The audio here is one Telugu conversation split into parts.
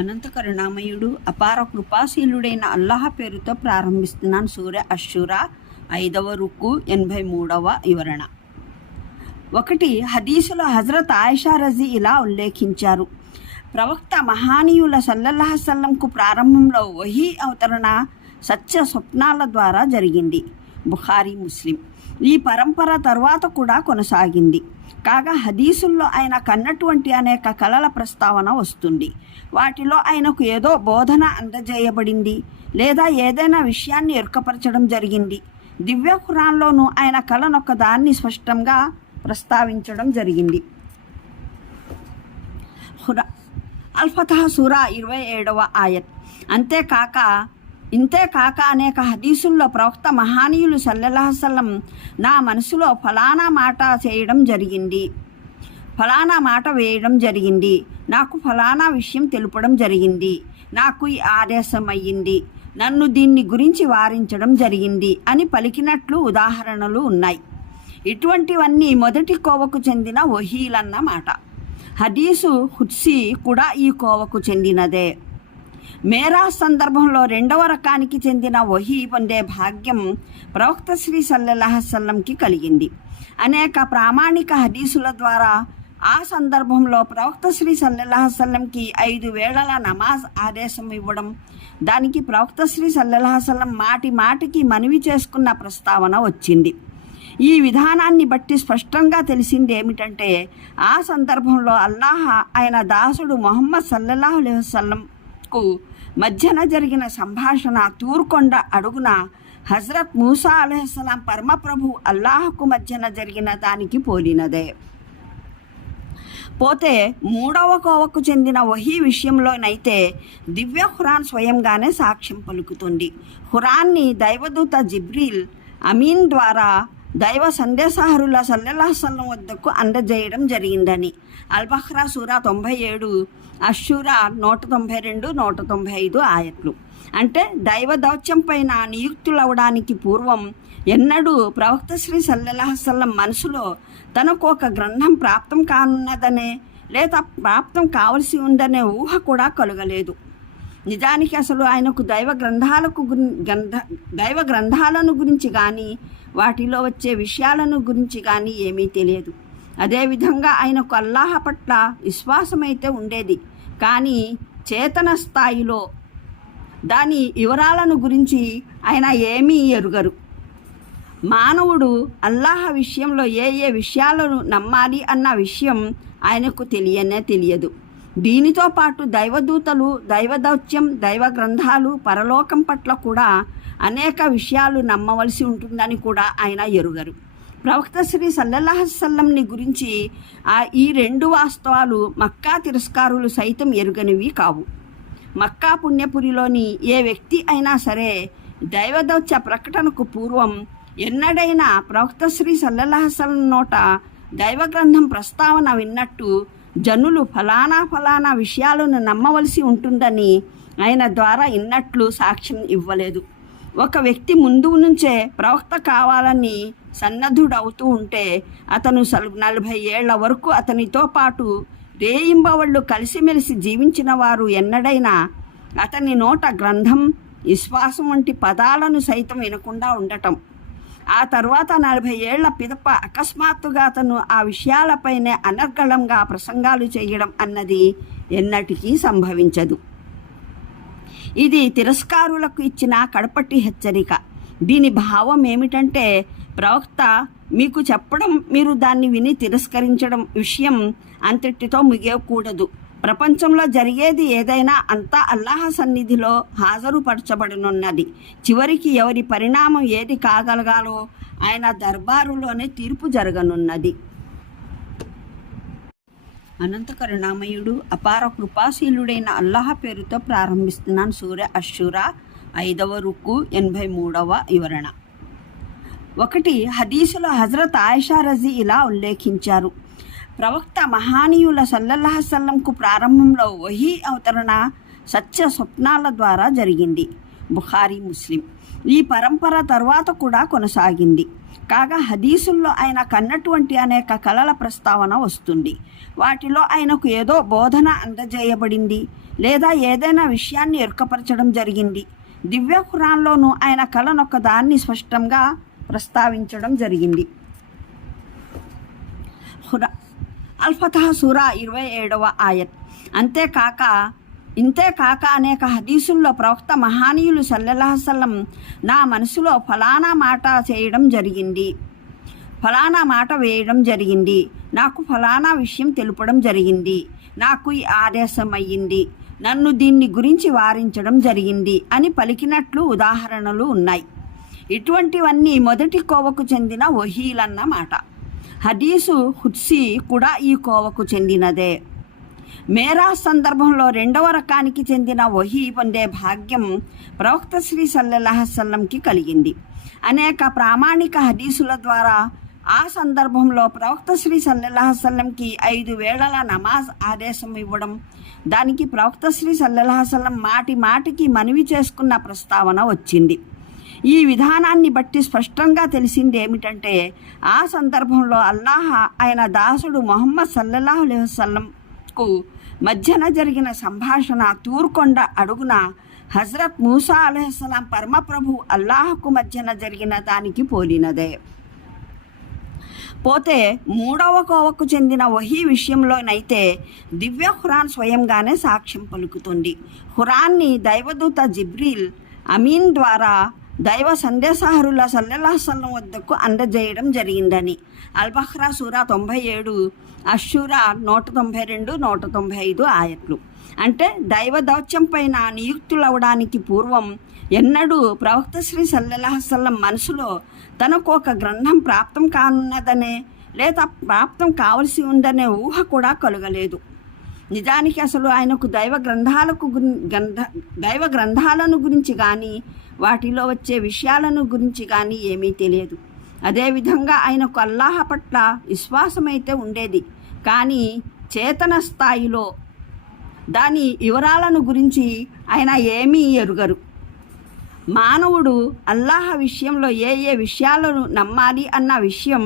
అనంత కరుణామయుడు అపార కృపాశీలుడైన అల్లాహ్ పేరుతో ప్రారంభిస్తున్నాను. సూర్య అష్షూరా 5వ రుక్కు 83వ వివరణ. 1. హదీసులో హజరత్ ఆయిషా రజీ ఇలా ఉల్లేఖించారు. ప్రవక్త మహానీయుల సల్లల్లాహు అలైహి వసల్లంకు ప్రారంభంలో వహీ అవతరణ సత్య స్వప్నాల ద్వారా జరిగింది. బుఖారీ, ముస్లిం. ఈ పరంపర తర్వాత కూడా కొనసాగింది. కాగా హదీసుల్లో ఆయన కన్నటువంటి అనేక కళల ప్రస్తావన వస్తుంది. వాటిలో ఆయనకు ఏదో బోధన అందజేయబడింది లేదా ఏదైనా విషయాన్ని ఎరుకపరచడం జరిగింది. దివ్య ఖురాన్లోనూ ఆయన కళనొక్క దాన్ని స్పష్టంగా ప్రస్తావించడం జరిగింది. అల్-ఫతహ్ సూరా 27వ ఆయత్. ఇంతేకాక అనేక హదీసుల్లో ప్రవక్త మహానీయులు సల్లల్లాహు అలైహి వసల్లం నా మనసులో ఫలానా మాట వేయడం జరిగింది, నాకు ఫలానా విషయం తెలుపడం జరిగింది, నాకు ఈ ఆదేశం అయ్యింది, నన్ను దీన్ని గురించి వారించడం జరిగింది అని పలికినట్లు ఉదాహరణలు ఉన్నాయి. ఇటువంటివన్నీ మొదటి కోవకు చెందిన వహీలన్నమాట. హదీసు ఖుద్సీ కూడా ఈ కోవకు చెందినదే. మేరాజ్ సందర్భంలో 2వ రకానికి చెందిన వహీ పొందే భాగ్యం ప్రవక్త శ్రీ సల్లల్లాహు అలైహి వసల్లంకి కలిగింది. అనేక ప్రామాణిక హదీసుల ద్వారా ఆ సందర్భంలో ప్రవక్త శ్రీ సల్లల్లాహు అలైహి వసల్లంకి 5 వేళల నమాజ్ ఆదేశం ఇవ్వడం, దానికి ప్రవక్త శ్రీ సల్లల్లాహు అలైహి వసల్లం మాటి మాటికి మనవి చేసుకున్న ప్రస్తావన వచ్చింది. ఈ విధానాన్ని బట్టి స్పష్టంగా తెలిసింది ఏమిటంటే ఆ సందర్భంలో అల్లాహ్ ఆయన దాసుడు ముహమ్మద్ సల్లల్లాహు అలైహి వసల్లంకు మధ్యన జరిగిన సంభాషణ తూర్కొండ అడుగున హజరత్ మూసా అలైహిస్సలాం పరమప్రభు అల్లాహకు మధ్యన జరిగిన దానికి పోలినదే. పోతే 3వ కోవకు చెందిన వహీ విషయంలోనైతే దివ్య ఖురాన్ స్వయంగానే సాక్ష్యం పలుకుతుంది. ఖురాన్ని దైవదూత జిబ్రీల్ అమీన్ ద్వారా దైవ సందేశహరుల సల్లల్లాహు అలైహి వసల్లం వద్దకు అందజేయడం జరిగిందని. అల్-బఖరా సూరా 97, అష్షూరా 192, 195 ఆయట్లు. అంటే దైవ దౌత్యం పైన నియుక్తులవడానికి పూర్వం ఎన్నడూ ప్రవక్త శ్రీ సల్లల్లాహు అలైహి వసల్లం మనసులో తనకు ఒక గ్రంథం ప్రాప్తం కానున్నదనే లేదా ప్రాప్తం కావలసి ఉందనే ఊహ కూడా కలగలేదు. నిజానికి అసలు ఆయనకు దైవ గ్రంథాలను గురించి కానీ వాటిలో వచ్చే విషయాలను గురించి కానీ ఏమీ తెలియదు. అదేవిధంగా ఆయనకు అల్లాహ్ పట్ల విశ్వాసమైతే ఉండేది, కానీ చేతన స్థాయిలో దాని వివరాలను గురించి ఆయన ఏమీ ఎరుగరు. మానవుడు అల్లాహ్ విషయంలో ఏ విషయాలను నమ్మాలి అన్న విషయం ఆయనకు తెలియదు. దీనితో పాటు దైవదూతలు, దైవదౌత్యం, దైవ గ్రంథాలు, పరలోకం పట్ల కూడా అనేక విషయాలు నమ్మవలసి ఉంటుందని కూడా ఆయన ఎరుగరు. ప్రవక్త శ్రీ సల్లల్లాహు అలైహి వసల్లంని గురించి ఈ 2 వాస్తవాలు మక్కా తిరస్కారులు సైతం ఎరుగనివి కావు. మక్కా పుణ్యపురిలోని ఏ వ్యక్తి అయినా సరే దైవదౌత్య ప్రకటనకు పూర్వం ఎన్నడైనా ప్రవక్త శ్రీ సల్లల్లాహు అలైహి వసల్లం నోట దైవ గ్రంథం ప్రస్తావన విన్నట్టు జనులు ఫలానా విషయాలను నమ్మవలసి ఉంటుందని ఆయన ద్వారా ఇన్నట్లు సాక్ష్యం ఇవ్వలేదు. ఒక వ్యక్తి ముందు నుంచే ప్రవక్త కావాలని సన్నద్ధుడవుతూ ఉంటే అతను 40 ఏళ్ల వరకు అతనితో పాటు రేయింబవళ్ళు కలిసిమెలిసి జీవించిన వారు ఎన్నడైనా అతని నోట గ్రంథం, విశ్వాసం వంటి పదాలను సైతం వినకుండా ఉండటం, ఆ తర్వాత 40 ఏళ్ల పిదప అకస్మాత్తుగా అతను ఆ విషయాలపైనే అనర్గళంగా ప్రసంగాలు చేయడం అన్నది ఎన్నటికీ సంభవించదు. ఇది తిరస్కారులకు ఇచ్చిన కడపటి హెచ్చరిక. దీని భావం ఏమిటంటే ప్రవక్త మీకు చెప్పడం, మీరు దాన్ని విని తిరస్కరించడం విషయం అంతటితో ముగియకూడదు. ప్రపంచంలో జరిగేది ఏదైనా అంతా అల్లాహ్ సన్నిధిలో హాజరుపరచబడనున్నది. చివరికి ఎవరి పరిణామం ఏది కాగలగాలో ఆయన దర్బారులోనే తీర్పు జరగనున్నది. అనంత కరుణామయుడు అపార కృపాశీలుడైన అల్లాహ్ పేరుతో ప్రారంభిస్తున్నాను. సూర్య అష్షూరా 5వ రుక్కు 83వ వివరణ. 1. హదీసులో హజరత్ ఆయిషా రజీ ఇలా ఉల్లేఖించారు. ప్రవక్త మహానీయుల సల్లల్లాహు అలైహి వసల్లంకు ప్రారంభంలో వహీ అవతరణ సత్య స్వప్నాల ద్వారా జరిగింది. బుఖారీ, ముస్లిం. ఈ పరంపర తర్వాత కూడా కొనసాగింది. కాగా హదీసుల్లో ఆయన కన్నటువంటి అనేక కళల ప్రస్తావన వస్తుంది. వాటిలో ఆయనకు ఏదో బోధన అందజేయబడింది లేదా ఏదైనా విషయాన్ని ఎరుకపరచడం జరిగింది. దివ్య ఖురాన్లోనూ ఆయన కలనొక్క దాన్ని స్పష్టంగా ప్రస్తావించడం జరిగింది. అల్-ఫతహ్ సూరా 27వ ఆయత్. ఇంతేకాక అనేక హదీసుల్లో ప్రవక్త మహానీయులు సల్లల్లాహు అలైహి వసల్లం నా మనసులో ఫలానా మాట వేయడం జరిగింది, నాకు ఫలానా విషయం తెలుపడం జరిగింది, నాకు ఈ ఆదేశం అయ్యింది, నన్ను దీన్ని గురించి వారించడం జరిగింది అని పలికినట్లు ఉదాహరణలు ఉన్నాయి. ఇటువంటివన్నీ మొదటి కోవకు చెందిన వహీలన్నమాట. హదీసు ఖుద్సీ కూడా ఈ కోవకు చెందినదే. మేరాజ్ సందర్భంలో రెండవ రకానికి చెందిన వహీ పొందే భాగ్యం ప్రవక్త శ్రీ సల్లల్లాహు అలైహి వసల్లంకి కలిగింది. అనేక ప్రామాణిక హదీసుల ద్వారా ఆ సందర్భంలో ప్రవక్త శ్రీ సల్లల్లాహు అలైహి వసల్లంకి 5 వేళల నమాజ్ ఆదేశం ఇవ్వడం, దానికి ప్రవక్త శ్రీ సల్లల్లాహు అలైహి వసల్లం మాటికి మనవి చేసుకున్న ప్రస్తావన వచ్చింది. ఈ విధానాన్ని బట్టి స్పష్టంగా తెలిసింది ఏమిటంటే, ఆ సందర్భంలో అల్లాహ్ ఆయన దాసుడు ముహమ్మద్ సల్లల్లాహు అలైహి వసల్లంకు మధ్యన జరిగిన సంభాషణ తూర్కొండ అడుగున హజరత్ మూసా అలైహిస్సలాం పరమప్రభు అల్లాహకు మధ్యన జరిగిన దానికి పోలినదే. పోతే మూడవ కోవకు చెందిన వహీ విషయంలోనైతే దివ్య ఖురాన్ స్వయంగానే సాక్ష్యం పలుకుతుంది. ఖురాన్ని దైవదూత జిబ్రీల్ అమీన్ ద్వారా దైవ సందేశహరుల సల్లల్లాహు అలైహి వసల్లం వద్దకు అందజేయడం జరిగిందని అల్-బఖ్రా సూరా 97, అషూరా 192, 195 ఆయట్లు. అంటే దైవ దౌత్యం పైన నియుక్తులవడానికి పూర్వం ఎన్నడూ ప్రవక్త శ్రీ సల్లల్లాహు అలైహి వసల్లం మనసులో తనకు ఒక గ్రంథం ప్రాప్తం కానున్నదనే లేదా ప్రాప్తం కావలసి ఉందనే ఊహ కూడా కలగలేదు. నిజానికి అసలు ఆయనకు దైవ గ్రంథాలను గురించి కానీ వాటిలో వచ్చే విషయాలను గురించి కానీ ఏమీ తెలియదు. అదేవిధంగా ఆయనకు అల్లాహ్ పట్ల విశ్వాసమైతే ఉండేది, కానీ చేతన స్థాయిలో దాని వివరాలను గురించి ఆయన ఏమీ ఎరుగరు. మానవుడు అల్లాహ్ విషయంలో ఏ విషయాలను నమ్మాలి అన్న విషయం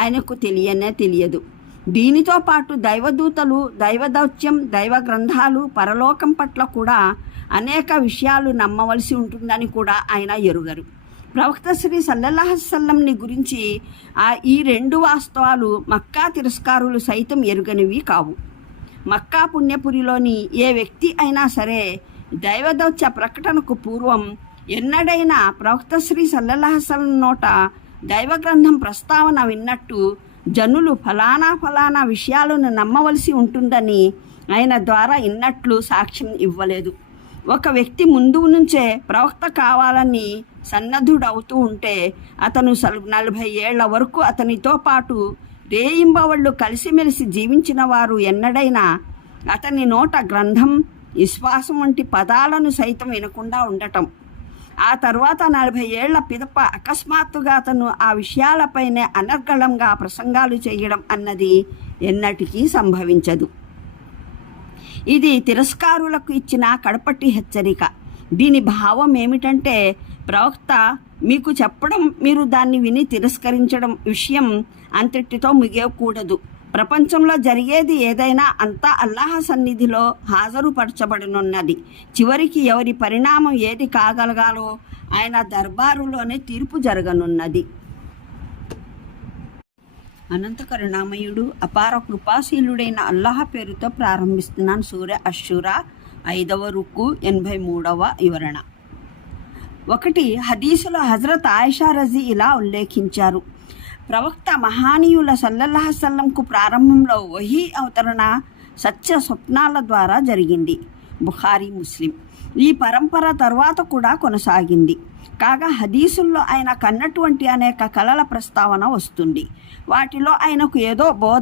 ఆయనకు తెలియదు. దీనితో పాటు దైవదూతలు, దైవదౌత్యం, దైవ గ్రంథాలు, పరలోకం పట్ల కూడా అనేక విషయాలు నమ్మవలసి ఉంటుందని కూడా ఆయన ఎరుగరు. ప్రవక్త శ్రీ సల్లల్లాహు అలైహి వసల్లంని గురించి ఈ 2 వాస్తవాలు మక్కా తిరస్కారులు సైతం ఎరుగనివి కావు. మక్కా పుణ్యపురిలోని ఏ వ్యక్తి అయినా సరే దైవదౌత్య ప్రకటనకు పూర్వం ఎన్నడైనా ప్రవక్త శ్రీ సల్లల్లాహు అలైహి వసల్లం నోట దైవగ్రంథం ప్రస్తావన విన్నట్టు జనులు ఫలానా విషయాలను నమ్మవలసి ఉంటుందని ఆయన ద్వారా ఇన్నట్లు సాక్ష్యం ఇవ్వలేదు. ఒక వ్యక్తి ముందు నుంచే ప్రవక్త కావాలని సన్నద్ధుడవుతూ ఉంటే అతను 40 ఏళ్ల వరకు అతనితో పాటు రేయింబవళ్ళు కలిసిమెలిసి జీవించిన వారు ఎన్నడైనా అతని నోట గ్రంథం, విశ్వాసం వంటి పదాలను సైతం వినకుండా ఉండటం, ఆ తర్వాత 40 ఏళ్ల పిదప అకస్మాత్తుగా అతను ఆ విషయాలపైనే అనర్గళంగా ప్రసంగాలు చేయడం అన్నది ఎన్నటికీ సంభవించదు. ఇది తిరస్కారులకు ఇచ్చిన కడపటి హెచ్చరిక. దీని భావం ఏమిటంటే, ప్రవక్త మీకు చెప్పడం, మీరు దాన్ని విని తిరస్కరించడం విషయం అంతటితో ముగియకూడదు. ప్రపంచంలో జరిగేది ఏదైనా అంతా అల్లాహ్ సన్నిధిలో హాజరుపరచబడనున్నది. చివరికి ఎవరి పరిణామం ఏది కాగలగాలో ఆయన దర్బారులోనే తీర్పు జరగనున్నది. అనంత కరుణామయుడు, అపార కృపాశీలుడైన అల్లాహ్ పేరుతో ప్రారంభిస్తున్నాను. సూర అషూరా 5వ రుకు 83వ వివరణ. 1. హదీసులో హజరత్ ఆయిషా రజీ ఇలా ఉల్లేఖించారు. ప్రవక్త మహానీయుల సల్లల్లాహు అలైహి వసల్లంకు ప్రారంభంలో వహీ అవతరణ సత్య స్వప్నాల ద్వారా జరిగింది. బుఖారీ, ముస్లిం. ఈ పరంపర తర్వాత కూడా కొనసాగింది. కాగా హదీసుల్లో ఆయన కన్నటువంటి అనేక కలల ప్రస్తావన వస్తుంది. వాటిలో ఆయనకు ఏదో బోధ